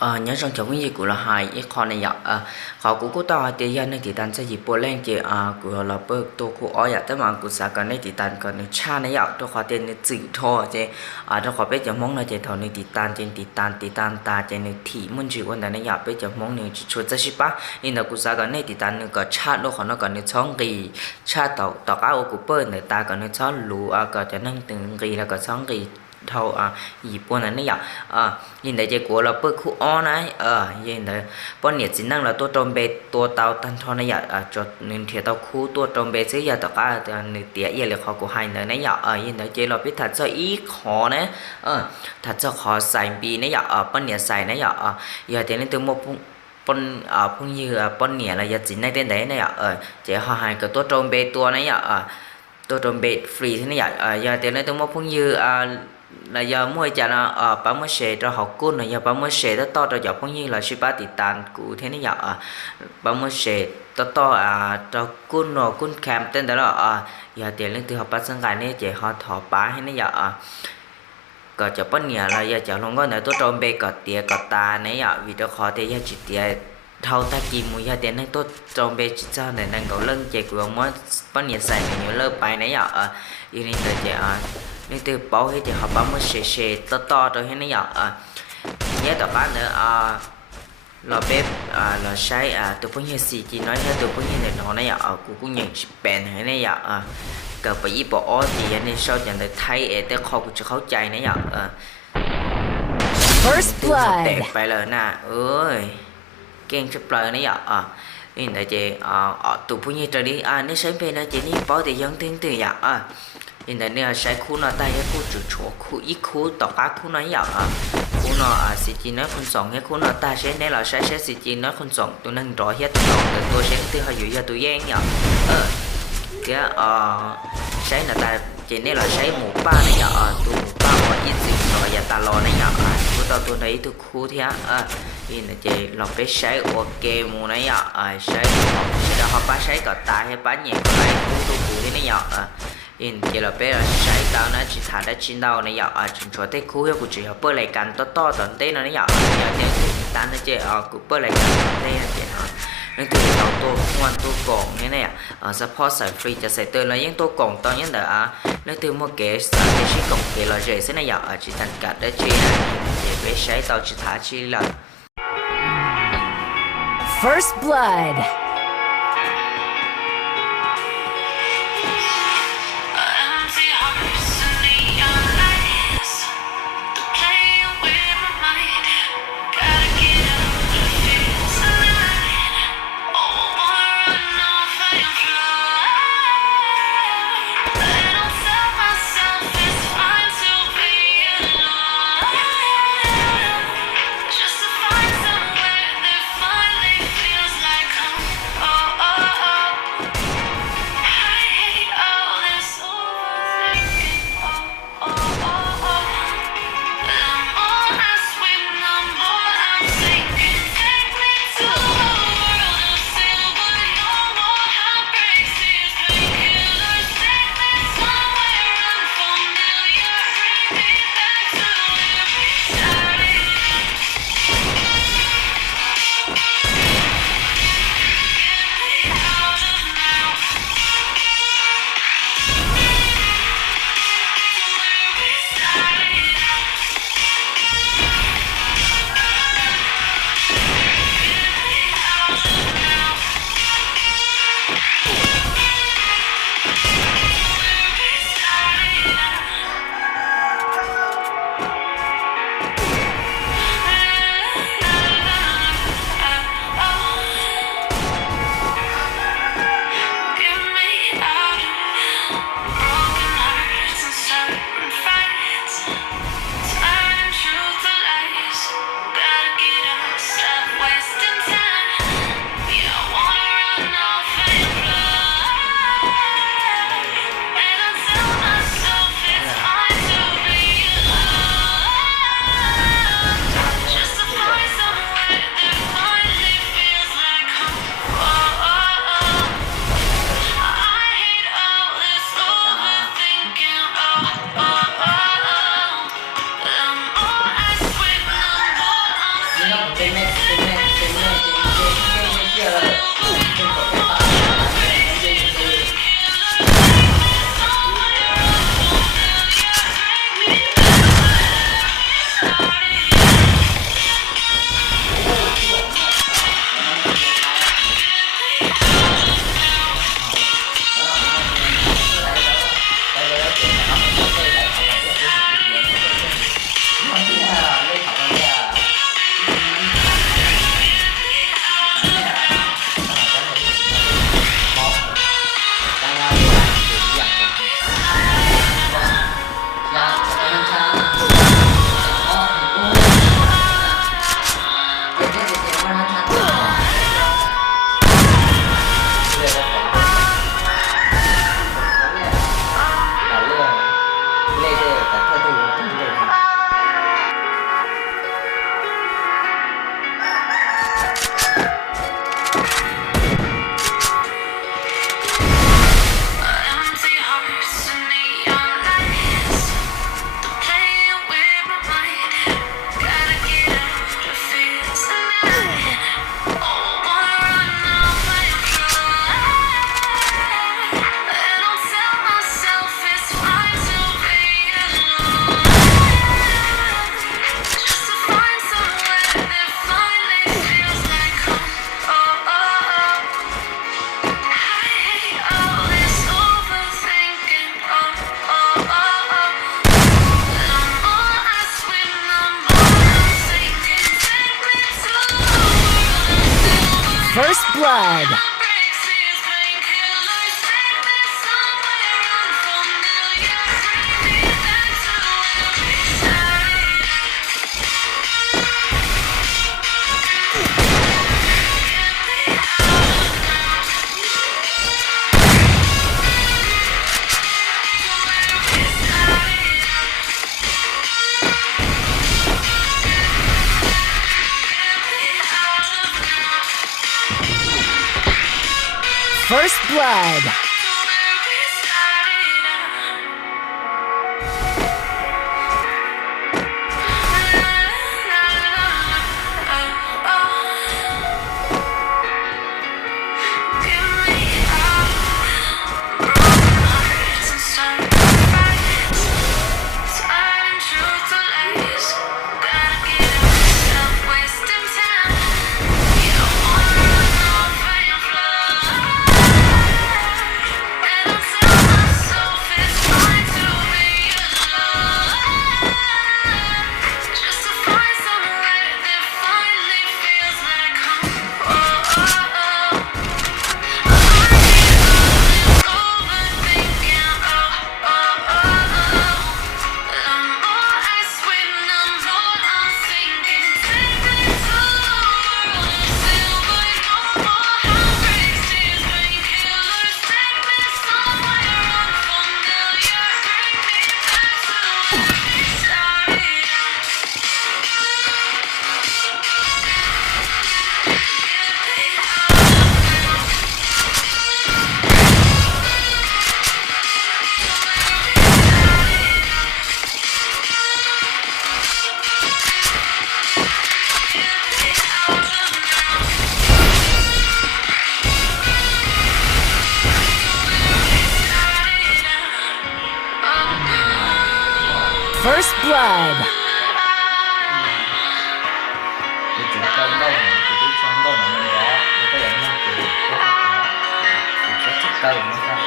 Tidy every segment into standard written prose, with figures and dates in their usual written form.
nhớ rằng chỗ cái gì của là hai cái con này ạ họ cũng có to thì giờ này thì tan sẽ dịp bữa lên thì của là bơ tô của ở nhà tới mà của xã cái này thì tan còn này cha này ạ tôi khó tiền này chịu thôi chứ tôi khó biết cho món này thì thằng này thì tan ta thì này thì muốn chịu quan này ạ biết cho món này chỉ cho tới ship á nên là của xã cái này thì tan nó có cha nó còn nó còn này chọn gì cha tàu tàu cá của bơ này ta còn này chọn lúa có cho nên từng gì là có chọn gì thâu dịp bữa này ạ nhìn thấy cái của là bơ khu on này nhìn thấy bọn nhiệt chính năng là tôi trồng bê tôi tàu tan thon này cho nên thì tàu khu tôi trồng bê sẽ giờ tất cả nên tiếc giờ là khó của hai nơi này nhìn thấy cái là biết thật sự ít khó này thật sự khó xài bì này bọn nhiệt xài này giờ thì nên từ một bọn phong như bọn nhiệt là giờ chính này đến đấy này chỉ họ hai cái tôi trồng bê tôi này tôi trồng bê free thế này giờ thì nên từ một phong như là giờ mua cho nó bảo mới sẽ cho học cún là giờ bảo mới sẽ rất to cho giờ cũng như là ship ba tỷ tàn cụ thế này giờ bảo mới sẽ to cho cún nó cún cam tên đó là giờ tiền lên từ học bắt sang cái này chỉ họ thọ bá thế này giờ có cho bắt nhà là giờ cho long con này tôi trồng bê có tiền có ta này giờ vì cho khó thì giờ chỉ tiền thâu ta kìm mùi giờ tiền này tôi trồng bê cho này đang có lưng chạy của ông mới bắt nhà xài nhiều lớp bài này giờ đi lên tới chỉ nên từ bảo hết thì họ bảo mới sẽ to rồi hết này giờ nhớ tập bán nữa lò bếp lò sấy từ phong như gì chỉ nói theo từ phong như này nó này cũng nhận bền hết này giờ cờ bị bỏ thì nên sau nhận được thay ở tới kho của cháu chạy này giờ First blood. đẹp phải là nè ơi keng chụp lời này giờ nên là chị tụ phong như trời đi nếu sớm về nó chỉ đi bảo thì dân tiếng từ giờ hiện tại này sẽ khu nó tay cái khu chủ chỗ khu ít khu tọt cá khu nó nhỏ khu nó xí chỉ nó không sống cái khu nó ta sẽ đây là sẽ xí chỉ nó không sống tôi nâng rõ hết rồi tôi sẽ từ hồi dụ cho tôi gian nhỏ cái sẽ là ta chỉ này là sẽ một ba này nhỏ tôi một ba hoặc ít gì rồi giờ ta lo này nhỏ tôi thấy tôi khu thế thì là chỉ lọc cái sẽ ok mù này nhỏ sẽ họ ba sẽ có tài hay bán nhẹ phải tôi thế này nhỏ in chỉ là bé là sai tao nó chỉ thả đã chín đầu này giờ chúng cho tới khu của chị học bơi lại càng to tận thế nó giờ giờ tan nó chơi cũng bơi lại càng đây là chị nên từ đầu tôi ngoan tôi còn thế này support xài free cho xài từ là những tôi còn to nhất là nên từ một cái chỉ cộng cái là gì thế này giờ chỉ thành cả đấy chị để bé sai tao chỉ thả chi là First blood. First blood. First blood. First blood. Cái chuyện cân đâu mà cái tiếng son đâu mà mình có lẽ nó có chắc câu nó không.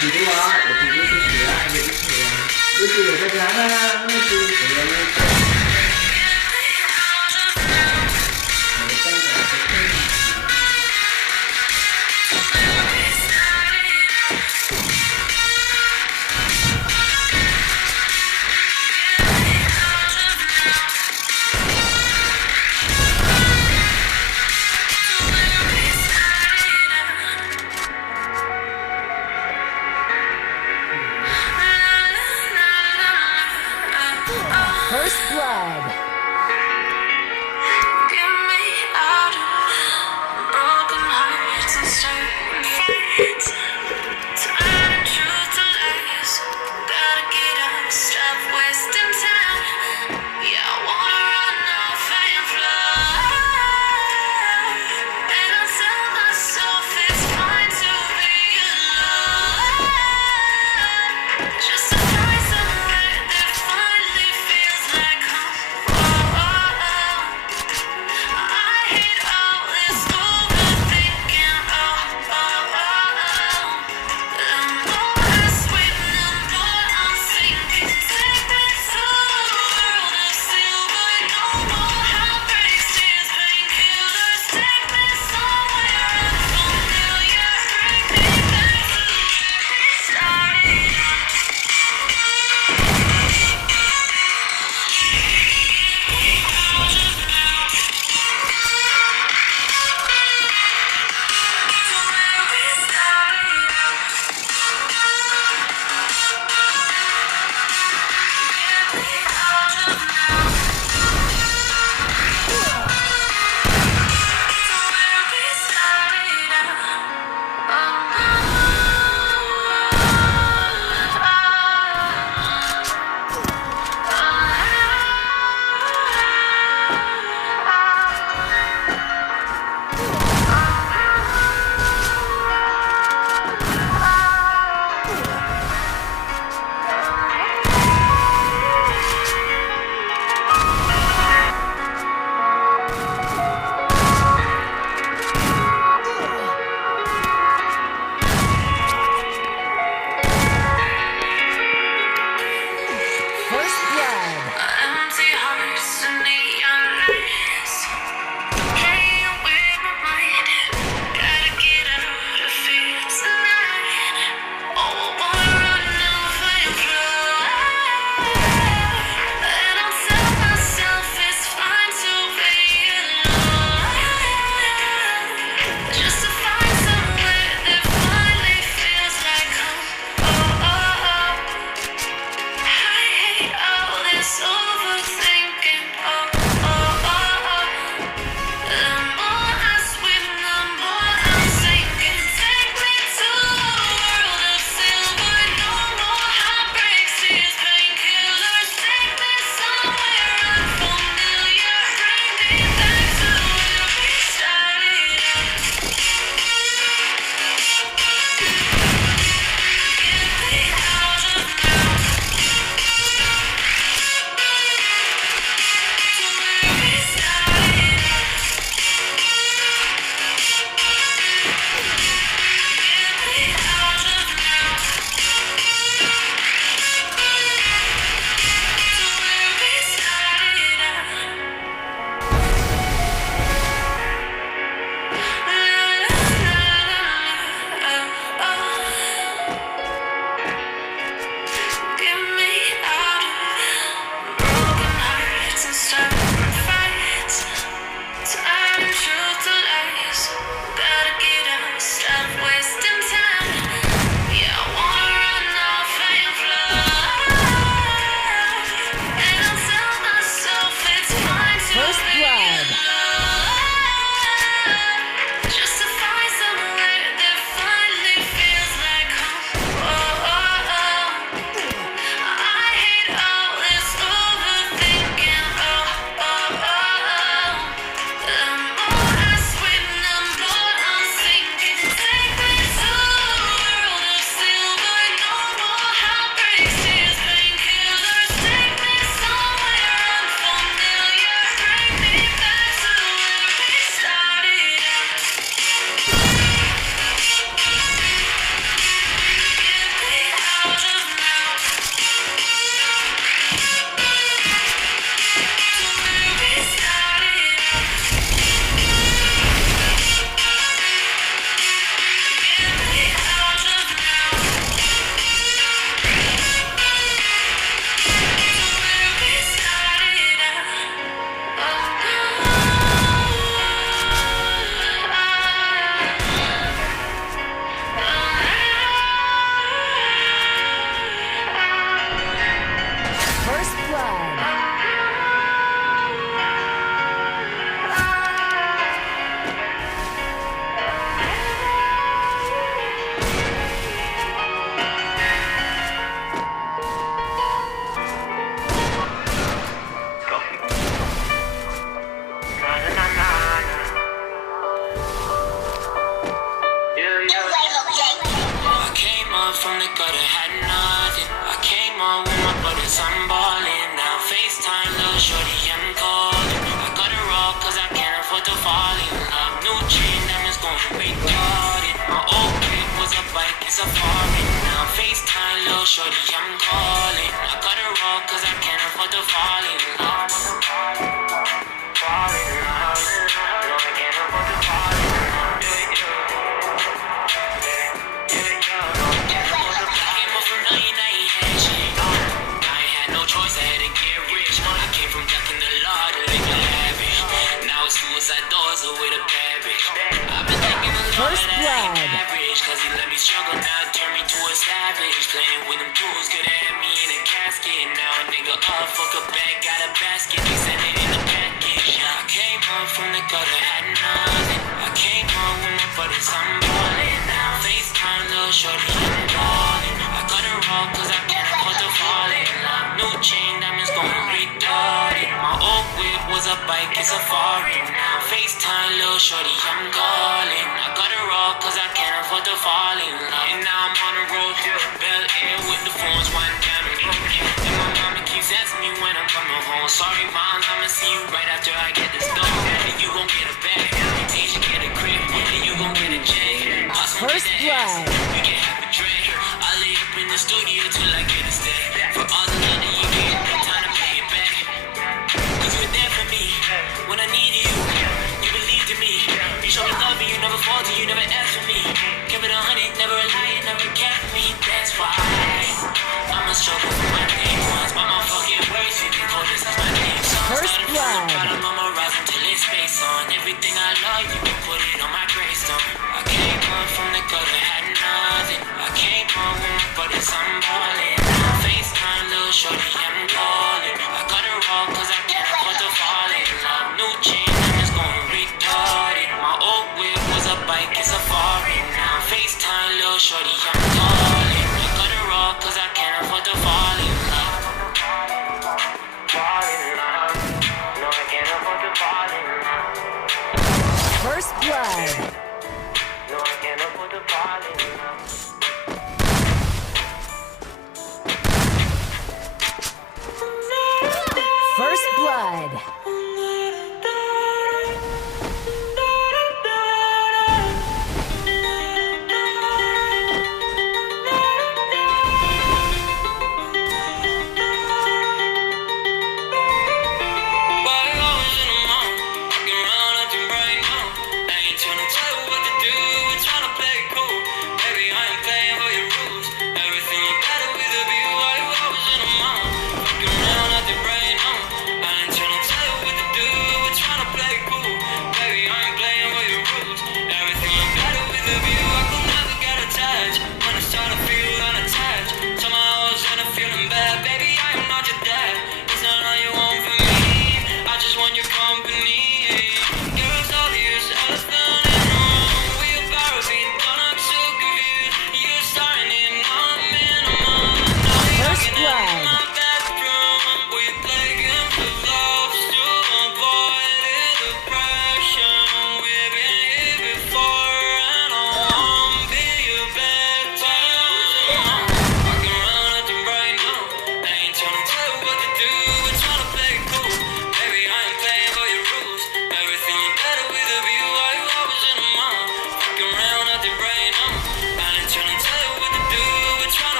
thì đúng đó thì cái chuyện anh thì cái chuyện cái chuyện đó nó chuyện chuyện First blood. Get me out of broken hearts and stone gates. Turning truth to lies. Gotta get up, stop wasting time. Yeah, I wanna run off and fly. And I tell myself it's fine to be alone. Just to find somewhere that finally feels like home. up from the gutter, had nothing. I came up with my brothers, I'm ballin'. Now FaceTime, little shorty, I'm calling. I got her off cause I can't afford to fall in love. New chain, diamonds going retarded. My old crib was a bike, it's a foreign. Now FaceTime, little shorty, I'm calling. I got her off cause I can't afford to fall in love. Fall in love. No, I can't afford to fall in love. Suicide doors away the cabbage. I've been thinking a lot First of that blood. ain't average. Cause he let me struggle, now turn me to a savage. Playing with them tools, could have had me in a casket. Now a nigga up, fuck a bag, got a basket. They sent it in a package. I came up from the gutter, had nothing. I came up with my brothers, I'm ballin'. Now FaceTime, little shorty, I'm calling. I got her off cause I can't afford to fall in love. New chain, diamonds going retarded. My old whip was a bike, it's a foreign. Now FaceTime, little shorty, I'm calling. I got her off cause I can't afford to fall in love. And now I'm on the road, Bel Air with the phones, one down and and my mama keeps asking me when I'm coming home. Sorry, mom, I'ma see you right after I get this done. And you gon' get a bag, Asia get a crib, and you gon' get a check. First blood. You can have a drink. I lay up in the studio till I get a stack. For all the love that you gave, time to pay it back. Cause you were there for me when I needed you. You believed in me. You showed me love and you never faulted, you never asked for me. Kept it 100, never a lie, never cared for me. That's why I'ma struggle for my name once. But my fucking words, you can call this is my name song. First blood. I'ma rise until it's face on. Everything I love, you can put it on my gravestone. I came up from the gutter, had nothing. I came up with my brothers, I'm ballin'. FaceTime, little shorty, I'm calling. I got her off cause I can't afford to fall in love. New chain, diamonds going retarded. My old whip was a bike, it's a foreign. Now FaceTime, little shorty, I'm calling. I got her off cause I can't afford to fall in love. Fall in love. No, I can't afford to fall in love. First blood. No, I can't afford to fall in love. First blood.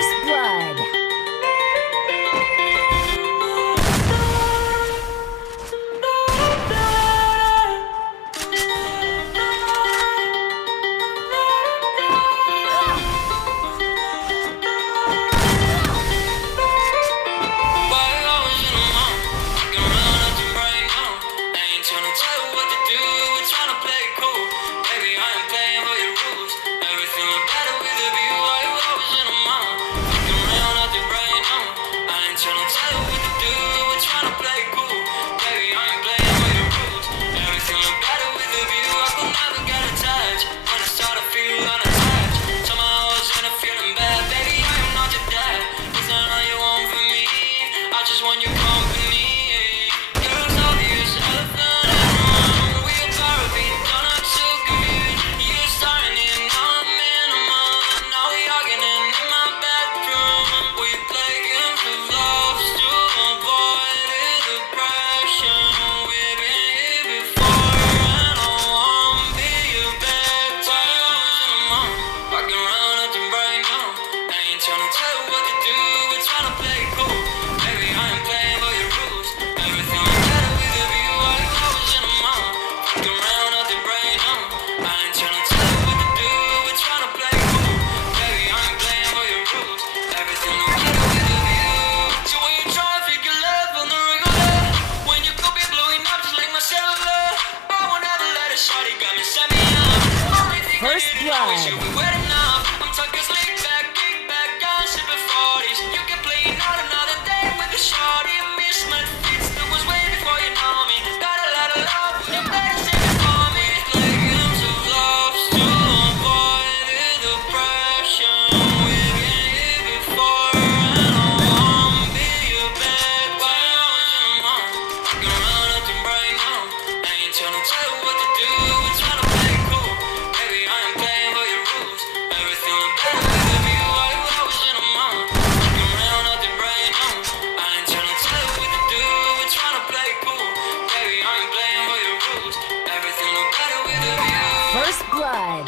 First blood. First blood. First blood.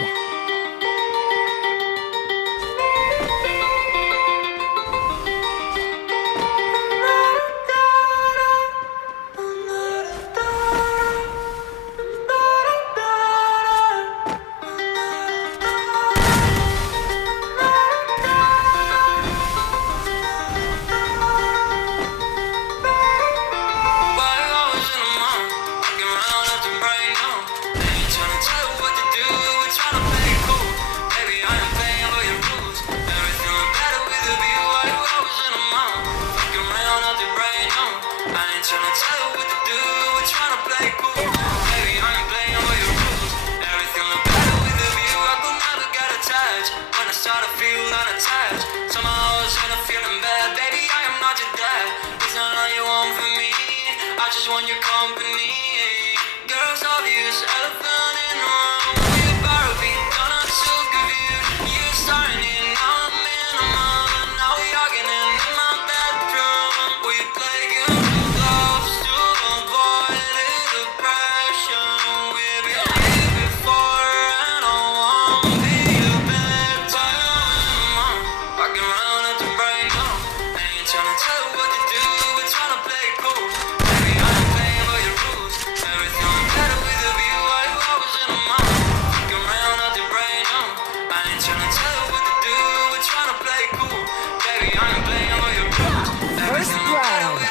First blood.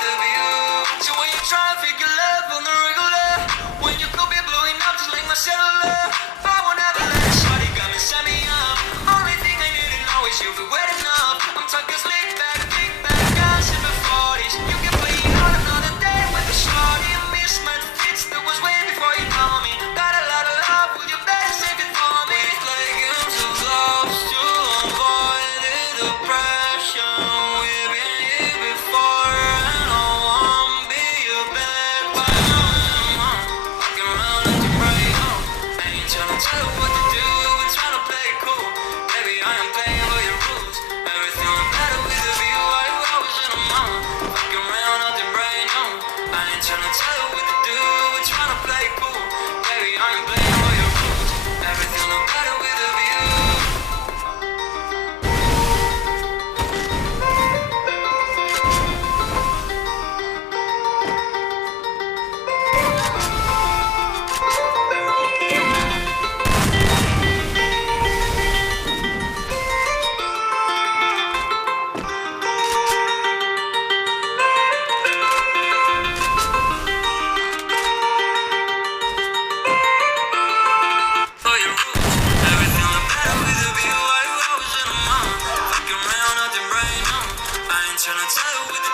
Tell you what to do, we're trying to play it cool. Baby, I am playing by your rules. tryna tell with